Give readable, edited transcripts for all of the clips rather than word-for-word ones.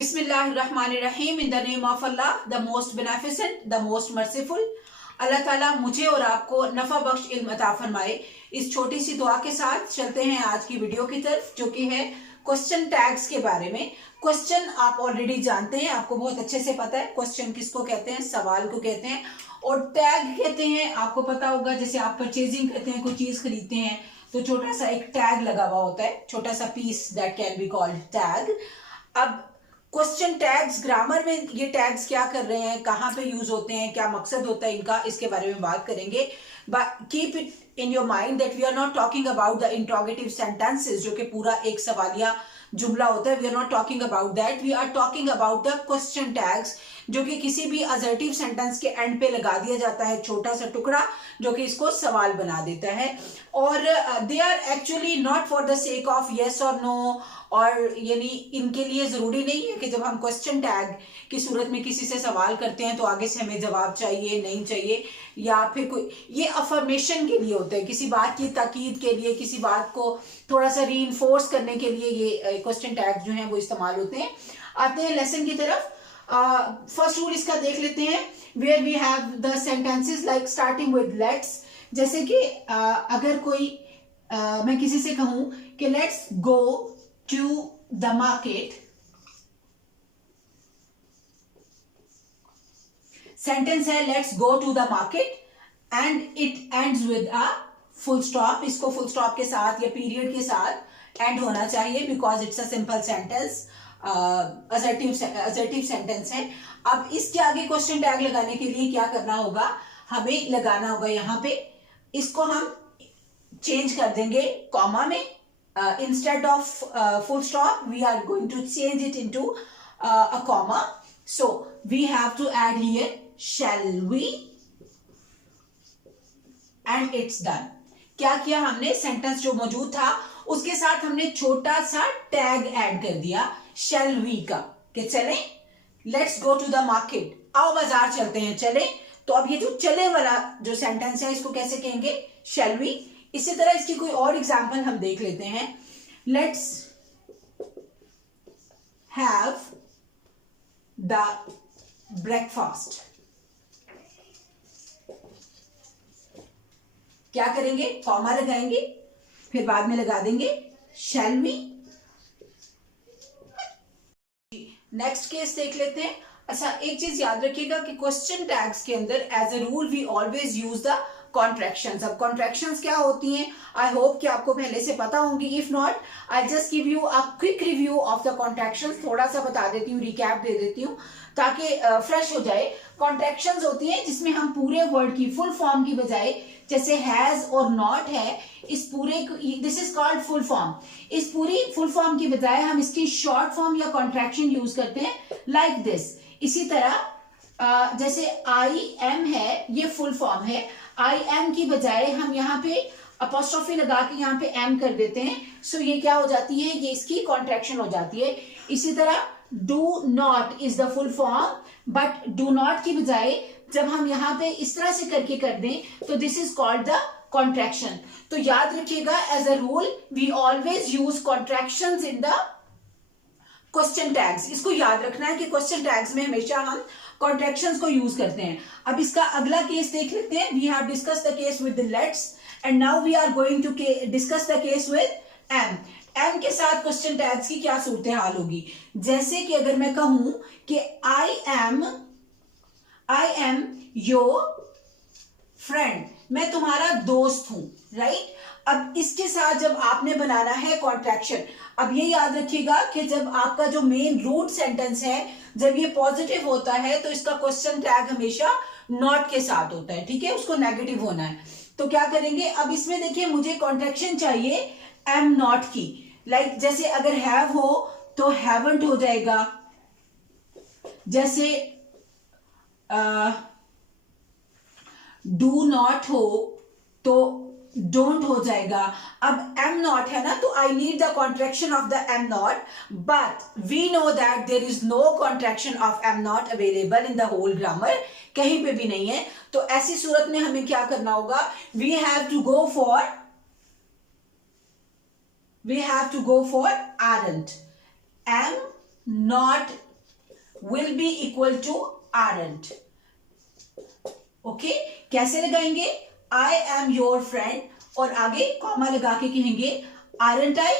बिस्मिल्लाहिर्रहमानिर्रहीम। In the name of Allah, the most beneficent, the most merciful. अल्लाह ताला मुझे और आपको नफा बख्श इल्म अता फरमाए। इस छोटी सी दुआ के साथ चलते हैं आज की वीडियो की तरफ, जो कि है क्वेश्चन टैग्स के बारे में। क्वेश्चन आप ऑलरेडी जानते हैं, आपको बहुत अच्छे से पता है क्वेश्चन किसको कहते हैं, सवाल को कहते हैं। और टैग कहते हैं, आपको पता होगा, जैसे आप परचेजिंग करते हैं, कोई चीज खरीदते हैं तो छोटा सा एक टैग लगा हुआ होता है, छोटा सा piece, that can be called tag. अब क्वेश्चन टैग्स, ग्रामर में ये टैग्स क्या कर रहे हैं, कहाँ पे यूज होते हैं, क्या मकसद होता है इनका, इसके बारे में बात करेंगे। Keep it in your mind that we are not talking about the interrogative sentences, जो कि पूरा एक सवालिया जुमला होता है। We are not talking about that, we are talking about the question tags, जो कि किसी भी असर्टिव सेंटेंस के एंड पे लगा दिया जाता है, छोटा सा टुकड़ा जो कि इसको सवाल बना देता है। और they are actually not for the sake of yes और नो, और यानी इनके लिए जरूरी नहीं है कि जब हम क्वेश्चन टैग की सूरत में किसी से सवाल करते हैं तो आगे से हमें जवाब चाहिए नहीं चाहिए, या फिर कोई, ये अफर्मेशन के लिए होता है, किसी बात की ताकीद के लिए, किसी बात को थोड़ा सा रीइंफोर्स करने के लिए ये क्वेश्चन टैग जो हैं वो इस्तेमाल होते हैं। आते हैं लेसन की तरफ। फर्स्ट रूल इसका देख लेते हैं, where we have the sentences like starting with let's. जैसे कि अगर कोई मैं किसी से कहूं कि let's go to the market, sentence है let's go to the market and it ends with a full stop. इसको फुल स्टॉप के साथ या पीरियड के साथ एंड होना चाहिए, because it's a simple sentence, assertive sentence है। अब इसके आगे क्वेश्चन टैग लगाने के लिए क्या करना होगा, हमें लगाना होगा यहाँ पे, इसको हम चेंज कर देंगे कॉमा में। Instead of full stop, we are going to change it into a comma. So we have to add here shall we, and it's done. क्या किया हमने, सेंटेंस जो मौजूद था उसके साथ हमने छोटा सा टैग ऐड कर दिया shall we का, कि चले let's go to the market, आओ बाजार चलते हैं, चले। तो अब ये जो चले वाला जो सेंटेंस है इसको कैसे कहेंगे, shall we। इसी तरह इसकी कोई और एग्जाम्पल हम देख लेते हैं। लेट्स हैव द ब्रेकफास्ट, क्या करेंगे, कॉमा लगाएंगे, फिर बाद में लगा देंगे शैल वी। नेक्स्ट केस देख लेते हैं। अच्छा, एक चीज याद रखिएगा कि क्वेश्चन टैग्स के अंदर as a rule we always use the contractions. अब कॉन्ट्रैक्शंस क्या होती हैं, आई होप कि आपको पहले से पता होंगी। If not, I just give you a quick review of the contractions, थोड़ा सा बता देती हूँ, रिकैप दे देती हूँ ताकि फ्रेश हो जाए। कॉन्ट्रैक्शंस होती हैं जिसमें हम पूरे वर्ड की फुल फॉर्म की बजाय, जैसे हैज और नॉट है, इस पूरे, this is called full form, इस पूरी फुल फॉर्म की बजाय हम इसकी शॉर्ट फॉर्म या कॉन्ट्रैक्शन यूज करते हैं, लाइक दिस। इसी तरह जैसे आई एम है, ये फुल फॉर्म है, आई एम की बजाय हम यहाँ पे अपोस्ट्रोफी लगा के यहाँ पे एम कर देते हैं, सो ये क्या हो जाती है, ये इसकी कॉन्ट्रैक्शन हो जाती है। इसी तरह do not is the full form, but do not की बजाय जब हम यहाँ पे इस तरह से करके कर दें तो this is called the contraction. तो याद रखिएगा, as a rule we always use contractions in the question tags. इसको याद रखना है कि क्वेश्चन टैग्स में हमेशा हम कॉन्ट्रैक्शंस को यूज करते हैं। अब इसका अगला केस देख लेते हैं। We have discuss the case with let's and now we are going to discuss the case with am. Am के साथ क्वेश्चन टैग्स की क्या सूरत हाल होगी, जैसे कि अगर मैं कहूं कि आई एम योर फ्रेंड, मैं तुम्हारा दोस्त हूं, राइट। अब इसके साथ जब आपने बनाना है कॉन्ट्रैक्शन, अब ये याद रखिएगा कि जब आपका जो मेन रूट सेंटेंस है, जब ये पॉजिटिव होता है तो इसका क्वेश्चन टैग हमेशा नॉट के साथ होता है, ठीक है, उसको नेगेटिव होना है। तो क्या करेंगे, अब इसमें देखिए मुझे कॉन्ट्रैक्शन चाहिए एम नॉट की, लाइक जैसे अगर हैव हो तो हैवंट हो जाएगा, जैसे डू नॉट हो तो डोंट हो जाएगा। अब एम नॉट है ना, तो I need the contraction of the am not, but we know that there is no contraction of am not available in the whole grammar, कहीं पे भी नहीं है। तो ऐसी सूरत में हमें क्या करना होगा, we have to go for aren't, am not will be equal to aren't. Okay, कैसे लगाएंगे? I am your friend और आगे कॉमा लगा के कहेंगे aren't I?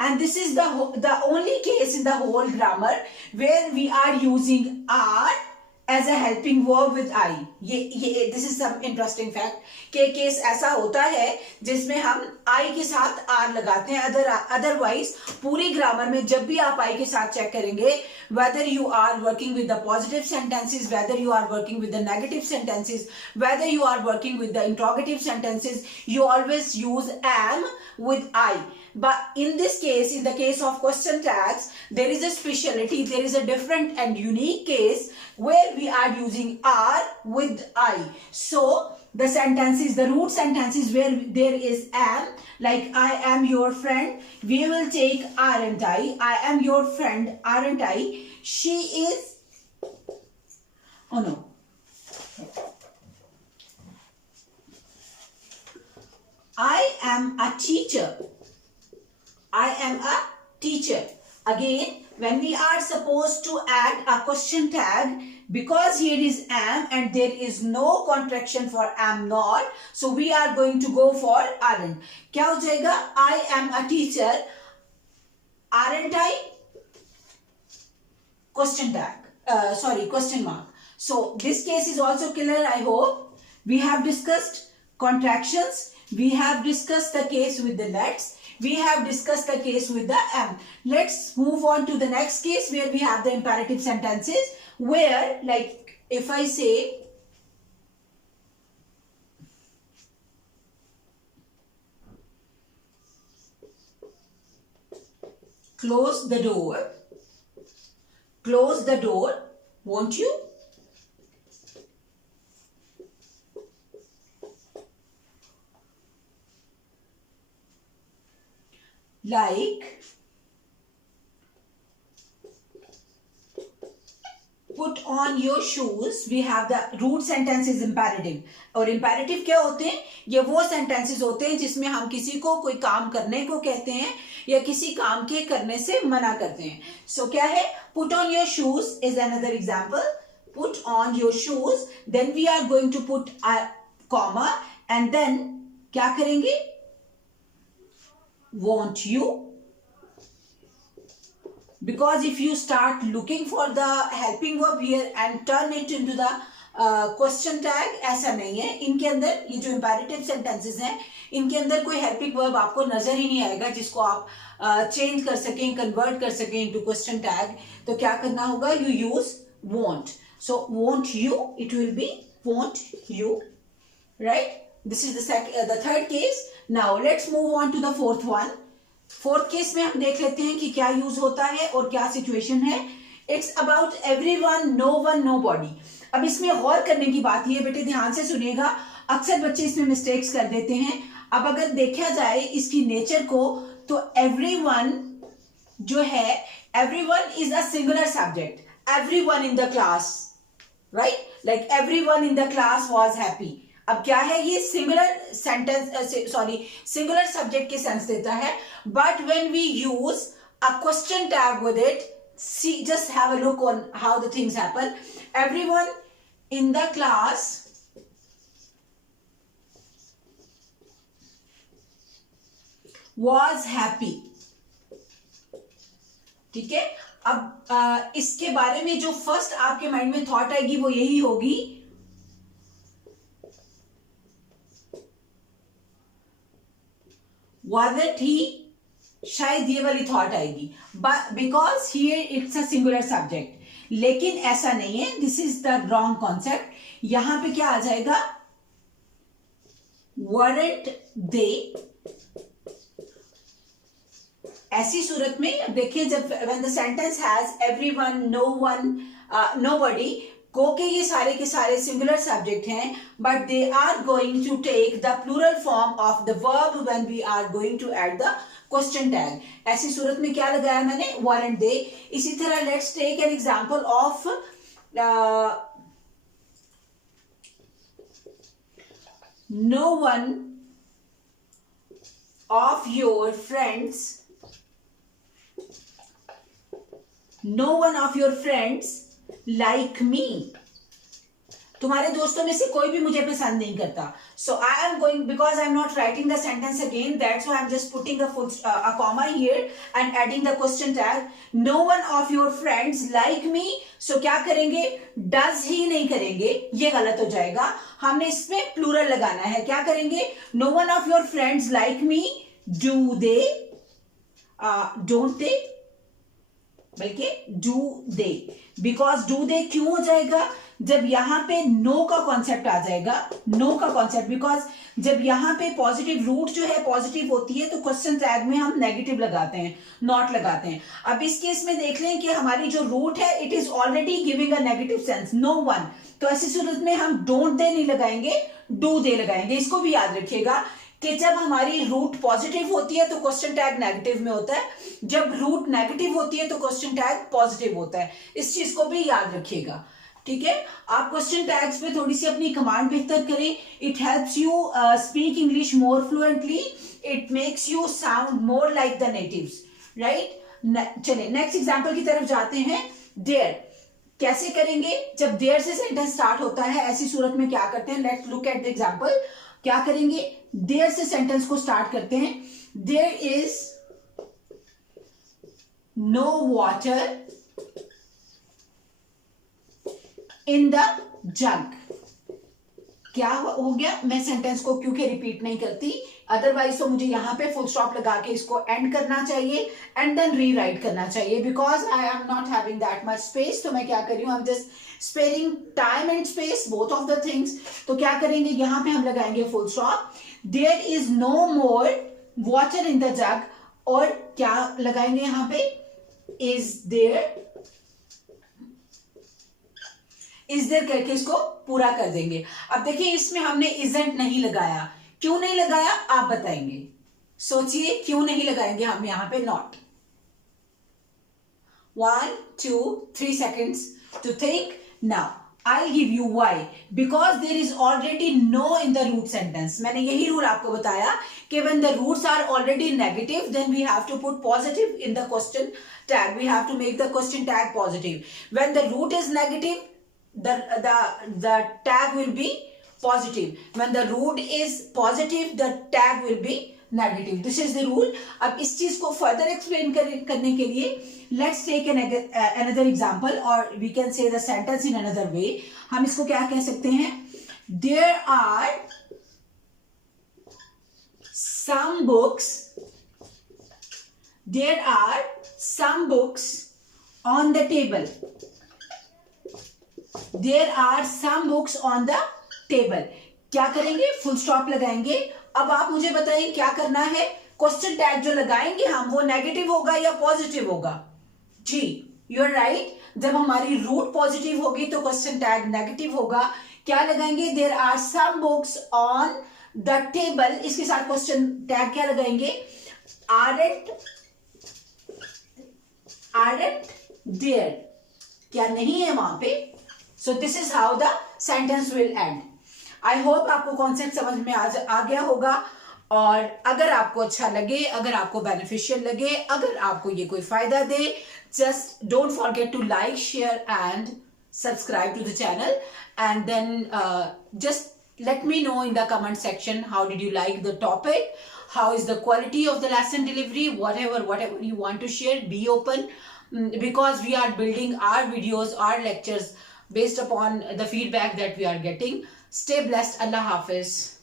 And this is the only case in the whole grammar where we are using are as a helping verb with I. ये this is some interesting fact कि case ऐसा होता है जिसमें हम I के साथ R लगाते हैं. अदरवाइज पूरी ग्रामर में जब भी आप I के साथ चेक करेंगे, whether you are working with the positive sentences, whether you are working with the negative sentences, whether you are working with the interrogative sentences, you always use am with I. But in this case, in the case of question tags, there is a speciality, there is a different and unique case where we are using are with I. So the sentences, the root sentences where there is am, like I am your friend, we will take aren't I. I am your friend, aren't I? She is, oh no. I am a teacher. I am a teacher. Again, when we are supposed to add a question tag, because here is am and there is no contraction for am not, so we are going to go for aren't. क्या हो जाएगा? I am a teacher. Aren't I? Question tag. Question mark. So this case is also clear, I hope. We have discussed contractions. We have discussed the case with the lets. We have discussed the case with the am. Let's move on to the next case where we have the imperative sentences, where, like, if I say, close the door, won't you? Like, put on your shoes. We have the root sentence is imperative. और imperative क्या होते हैं? ये वो sentences होते हैं जिसमें हम किसी को कोई काम करने को कहते हैं या किसी काम के करने से मना करते हैं. So क्या है? Put on your shoes is another example. Put on your shoes. Then we are going to put a comma and then क्या करेंगे? Won't you? Because if you start looking for the helping verb here and turn it into the question tag, ऐसा नहीं है. इनके अंदर ये जो imperative sentences हैं, इनके अंदर कोई helping verb आपको नजर ही नहीं आएगा जिसको आप change कर सकें, convert कर सकें into question tag. तो क्या करना होगा? You use won't. So won't you? It will be won't you, right? This is the third case. Now let's move on to the fourth one. Fourth case में हम देख लेते हैं कि क्या यूज होता है और क्या सिचुएशन है. It's about everyone, no one, nobody. अब इसमें गौर करने की बात ये, बेटे ध्यान से सुनिएगा, अक्सर बच्चे इसमें मिस्टेक्स कर देते हैं. अब अगर देखा जाए इसकी नेचर को, तो एवरीवन जो है, everyone is a singular subject. Everyone in the class, right? Like everyone in the class was happy. अब क्या है? ये सिंगुलर सेंटेंस, सिंगुलर सब्जेक्ट के सेंस देता है. But when we use a question tag with it, see, just have a look on how the things happen. Everyone in the class was happy. ठीक है. अब इसके बारे में जो फर्स्ट आपके माइंड में थॉट आएगी वो यही होगी, wasn't he? शायद ये वाली थॉट आएगी, because here it's a singular subject. लेकिन ऐसा नहीं है, this is the wrong concept. यहां पे क्या आ जाएगा? weren't they? ऐसी सूरत में देखिए, जब when the sentence has everyone, no one, nobody, को के ये सारे के सारे सिंगुलर सब्जेक्ट हैं, but they are going to take the plural form of the verb when we are going to add the question tag. ऐसी सूरत में क्या लगाया मैंने? weren't they. इसी तरह let's take an example of no one of your friends no one of your friends like me. तुम्हारे दोस्तों में से कोई भी मुझे पसंद नहीं करता। So I am going, because I am not writing the sentence again, that's why I am just putting a comma here and adding the question tag. No one of your friends like me. सो क्या करेंगे, does he नहीं करेंगे, ये गलत हो जाएगा। हमने इसमें प्लूरल लगाना है। क्या करेंगे, no one of your friends like me, do they, don't they, बल्कि do they. Because do they क्यों हो जाएगा, जब यहां पे नो का कॉन्सेप्ट आ जाएगा, नो का कॉन्सेप्ट, बिकॉज जब यहां पे पॉजिटिव रूट जो है पॉजिटिव होती है तो क्वेश्चन टैग में हम नेगेटिव लगाते हैं, नॉट लगाते हैं। अब इस केस में देख लें कि हमारी जो रूट है it is already giving a negative sense, no one, तो ऐसी सूरत में हम डोंट दे नहीं लगाएंगे, डू दे लगाएंगे। इसको भी याद रखिएगा कि जब हमारी रूट पॉजिटिव होती है तो क्वेश्चन टैग नेगेटिव में होता है, जब रूट नेगेटिव होती है तो क्वेश्चन टैग पॉजिटिव होता है। इस चीज को भी याद रखिएगा, ठीक है। आप क्वेश्चन टैग्स पे थोड़ी सी अपनी कमांड बेहतर करें। It helps you speak English more fluently, it makes you sound more like the natives, right. चलिए नेक्स्ट एग्जांपल की तरफ जाते हैं। देयर कैसे करेंगे, जब देयर से सेंटेंस स्टार्ट होता है ऐसी सूरत में क्या करते हैं, let's look at the example. क्या करेंगे, देयर से सेंटेंस को स्टार्ट करते हैं। There is no water in the jug. क्या हो गया, मैं सेंटेंस को क्योंकि रिपीट नहीं करती, अदरवाइज तो मुझे यहां पे फुल स्टॉप लगा के इसको एंड करना चाहिए एंड देन रीराइट करना चाहिए, because I am not having that much space. तो मैं क्या कर रही हूं, I am just sparing time and space, both of the things. तो क्या करेंगे, यहां पे हम लगाएंगे full stop. There is no more water in the jug, और क्या लगाएंगे यहां पे, इज देयर, इज देयर करके इसको पूरा कर देंगे। अब देखिए इसमें हमने इजंट नहीं लगाया, क्यों नहीं लगाया आप बताएंगे, सोचिए क्यों नहीं लगाएंगे हम यहां पे not. 1 2 3 seconds to think. Now I'll give you why. Because there is already no in the root sentence. मैंने यही रूल आपको बताया कि when the roots are already negative, then we have to put positive in the question tag. We have to make the question tag positive. When the root is negative, the tag will be positive. When the root is positive, the tag will be negative. This is the rule. अब इस चीज को further explain करने के लिए let's take another example, or we can say the sentence in another way. हम इसको क्या कह सकते हैं, there are some books, there are some books on the table. There are some books on the table. क्या करेंगे, full stop लगाएंगे। अब आप मुझे बताइए क्या करना है, क्वेश्चन टैग जो लगाएंगे हम वो नेगेटिव होगा या पॉजिटिव होगा। जी यू आर राइट, जब हमारी रूट पॉजिटिव होगी तो क्वेश्चन टैग नेगेटिव होगा। क्या लगाएंगे, there are some books on the table, इसके साथ क्वेश्चन टैग क्या लगाएंगे, आरंट देयर, क्या नहीं है वहां पे। So this is how the sentence will end. I hope आपको कॉन्सेप्ट समझ में आ गया होगा, और अगर आपको अच्छा लगे, अगर आपको बेनिफिशियल लगे, अगर आपको ये कोई फायदा दे, just don't forget to like, share and subscribe to the channel, and then just let me know in the comment section how did you like the topic, how is the quality of the lesson delivery, whatever you want to share, be open, because we are building our videos, our lectures based upon the feedback that we are getting. Stay blessed. Allah Hafiz.